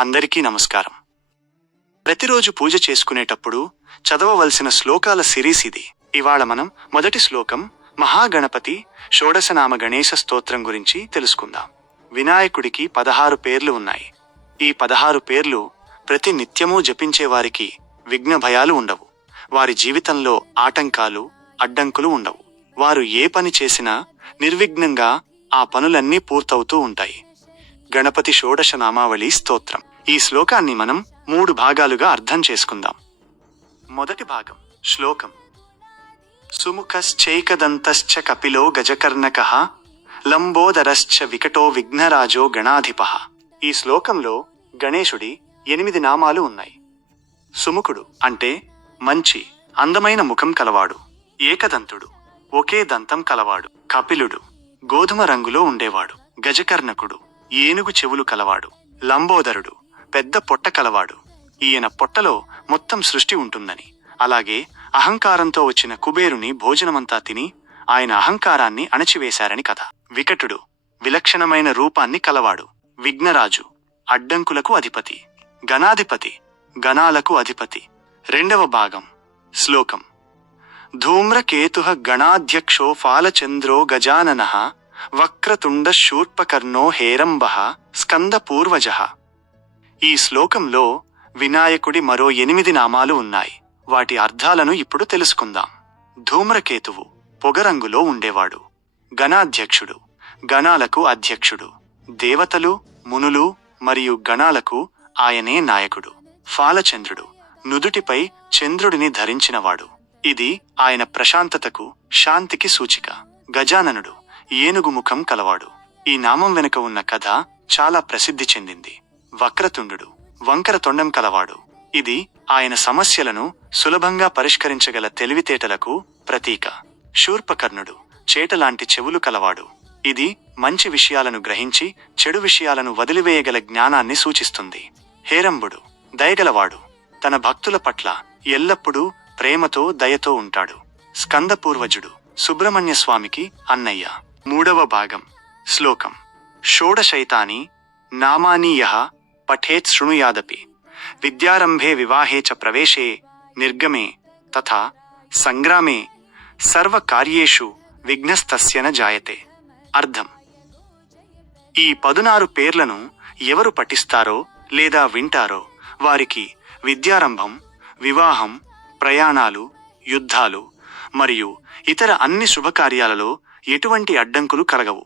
అందరికీ నమస్కారం. ప్రతిరోజు పూజ చేసుకునేటప్పుడు చదవవలసిన శ్లోకాల సిరీస్ ఇది. ఇవాళ మనం మొదటి శ్లోకం మహాగణపతి షోడశనామ గణేశ స్తోత్రం గురించి తెలుసుకుందాం. వినాయకుడికి 16 పేర్లు ఉన్నాయి. ఈ 16 పేర్లు ప్రతి నిత్యమూ జపించేవారికి విఘ్న భయాలు ఉండవు. వారి జీవితంలో ఆటంకాలు, అడ్డంకులు ఉండవు. వారు ఏ పని చేసినా నిర్విఘ్నంగా ఆ పనులన్నీ పూర్తవుతూ ఉంటాయి. గణపతి షోడశనామావళి స్తోత్రం. ఈ శ్లోకాన్ని మనం 3 భాగాలుగా అర్థం చేసుకుందాం. మొదటి భాగం. శ్లోకం: సుముఖశ్చైకదంతశ్చ కపిలో గజకర్ణకః లంబోదరశ్చ వికటో విఘ్నరాజో గణాధిపః. ఈ శ్లోకంలో గణేశుడి 8 నామాలు ఉన్నాయి. సుముఖుడు అంటే మంచి అందమైన ముఖం కలవాడు. ఏకదంతుడు ఒకే దంతం కలవాడు. కపిలుడు గోధుమ రంగులో ఉండేవాడు. గజకర్ణకుడు ఏనుగు చెవులు కలవాడు. లంబోదరుడు పెద్ద పొట్ట కలవాడు. ఈయన పొట్టలో మొత్తం సృష్టి ఉంటుందని. అలాగే అహంకారంతో వచ్చిన కుబేరుని భోజనమంతా తిని ఆయన అహంకారాన్ని అణచివేశారని కథ. వికటుడు విలక్షణమైన రూపాన్ని కలవాడు. విఘ్నరాజు అడ్డంకులకు అధిపతి. గణాధిపతి గణాలకు అధిపతి. రెండవ భాగం. శ్లోకం: ధూమ్రకేతుః గణాధ్యక్షో ఫాలచంద్రో గజాననః వక్రతుండ శూర్పకర్ణో హేరంబః స్కందపూర్వజః. ఈ శ్లోకంలో వినాయకుడి మరో 8 నామాలు ఉన్నాయి. వాటి అర్థాలను ఇప్పుడు తెలుసుకుందాం. ధూమ్రకేతువు పొగరంగులో ఉండేవాడు. గణాధ్యక్షుడు గణాలకు అధ్యక్షుడు. దేవతలు, మునులు మరియు గణాలకు ఆయనే నాయకుడు. ఫాలచంద్రుడు నుదుటిపై చంద్రుడిని ధరించినవాడు. ఇది ఆయన ప్రశాంతతకు, శాంతికి సూచిక. గజాననుడు ఏనుగు ముఖం కలవాడు. ఈ నామం వెనుక ఉన్న కథ చాలా ప్రసిద్ధి చెందింది. వక్రతుండు వంకర తొండం కలవాడు. ఇది ఆయన సమస్యలను సులభంగా పరిష్కరించగల తెలివితేటలకు ప్రతీక. శూర్పకర్ణుడు చేటలాంటి చెవులు కలవాడు. ఇది మంచి విషయాలను గ్రహించి చెడు విషయాలను వదిలివేయగల జ్ఞానాన్ని సూచిస్తుంది. హేరంబుడు దయగలవాడు. తన భక్తుల పట్ల ఎల్లప్పుడూ ప్రేమతో, దయతో ఉంటాడు. స్కందపూర్వజుడు సుబ్రహ్మణ్య స్వామికి అన్నయ్య. మూడవ భాగం. శ్లోకం: షోడశైతాని నామాని యః పఠేత్ శృణుయాదపి విద్యారంభే వివాహే చ ప్రవేశే నిర్గమే తథా సంగ్రామే సర్వకార్యేషు విఘ్నస్తస్య న జాయతే. అర్థం: ఈ 16 పేర్లను ఎవరు పఠిస్తారో లేదా వింటారో వారికి విద్యారంభం, వివాహం, ప్రయాణాలు, యుద్ధాలు మరియు ఇతర అన్ని శుభకార్యాలలో ఎటువంటి అడ్డంకులు కలగవు.